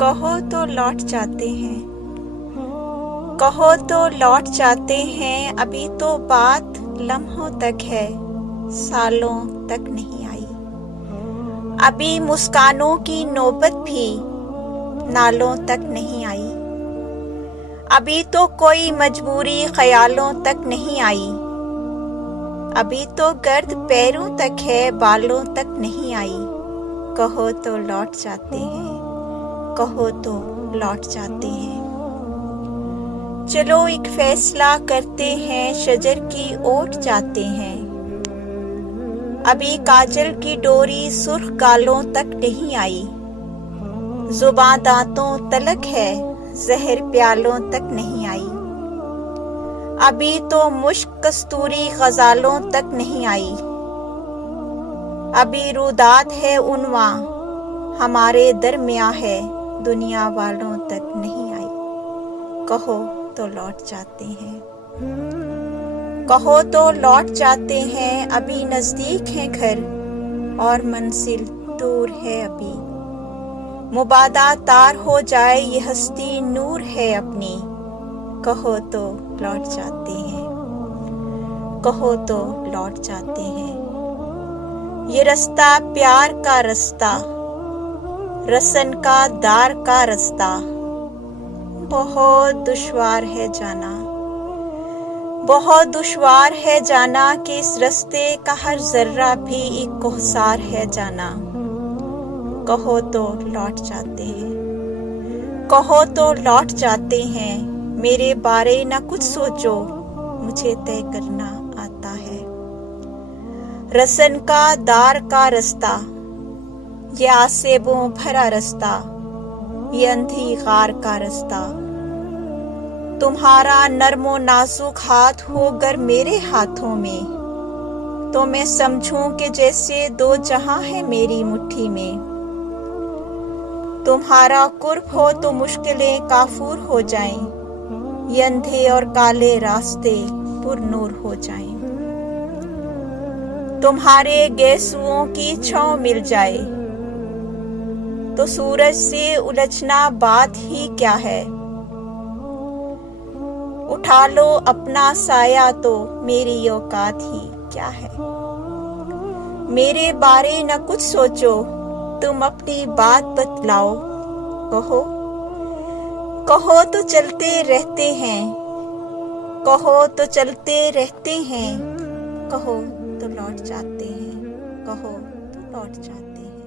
कहो तो लौट जाते हैं, कहो तो लौट जाते हैं। अभी तो बात लम्हों तक है, सालों तक नहीं आई। अभी मुस्कानों की नौबत भी नालों तक नहीं आई। अभी तो कोई मजबूरी ख्यालों तक नहीं आई। अभी तो गर्द पैरों तक है, बालों तक नहीं आई। कहो तो लौट जाते हैं, कहो तो लौट जाते हैं। चलो एक फैसला करते हैं, शजर की ओट जाते हैं। अभी काजल की डोरी सुर्ख गालों तक नहीं आई। जुबां दांतों तलक है, जहर प्यालों तक नहीं आई। अभी तो मुश्क कस्तूरी गजालों तक नहीं आई। अभी रुदात है उन्वा हमारे दरमियां है, दुनिया वालों तक नहीं आई। कहो तो लौट जाते हैं, कहो तो लौट जाते हैं। अभी नजदीक है घर और मंजिल दूर है अभी। मुबादा तार हो जाए ये हस्ती नूर है अपनी। कहो तो लौट जाते हैं, कहो तो लौट जाते हैं। ये रास्ता प्यार का रास्ता, रसन का दार का रास्ता, बहुत दुश्वार है जाना, बहुत दुश्वार है जाना। कि इस रास्ते का हर जर्रा भी एक कोहसार है जाना। कहो तो लौट जाते हैं, कहो तो लौट जाते हैं। मेरे बारे न कुछ सोचो, मुझे तय करना आता है। रसन का दार का रास्ता, ये आसेबों भरा रास्ता, ये अंधी गार का रास्ता। तुम्हारा नर्मो नाजुक हाथ हो गर मेरे हाथों में, तो मैं समझूं कि जैसे दो जहां है मेरी मुट्ठी में। तुम्हारा कुर्ब हो तो मुश्किलें काफूर हो जाएं, ये अंधे और काले रास्ते पुरनूर हो जाएं। तुम्हारे गेसुओं की छांव मिल जाए तो सूरज से उलझना बात ही क्या है। उठा लो अपना साया तो मेरी औकात ही क्या है। मेरे बारे न कुछ सोचो, तुम अपनी बात बतलाओ। कहो, कहो तो चलते रहते हैं, कहो तो चलते रहते हैं। कहो तो लौट जाते हैं, कहो तो लौट जाते हैं।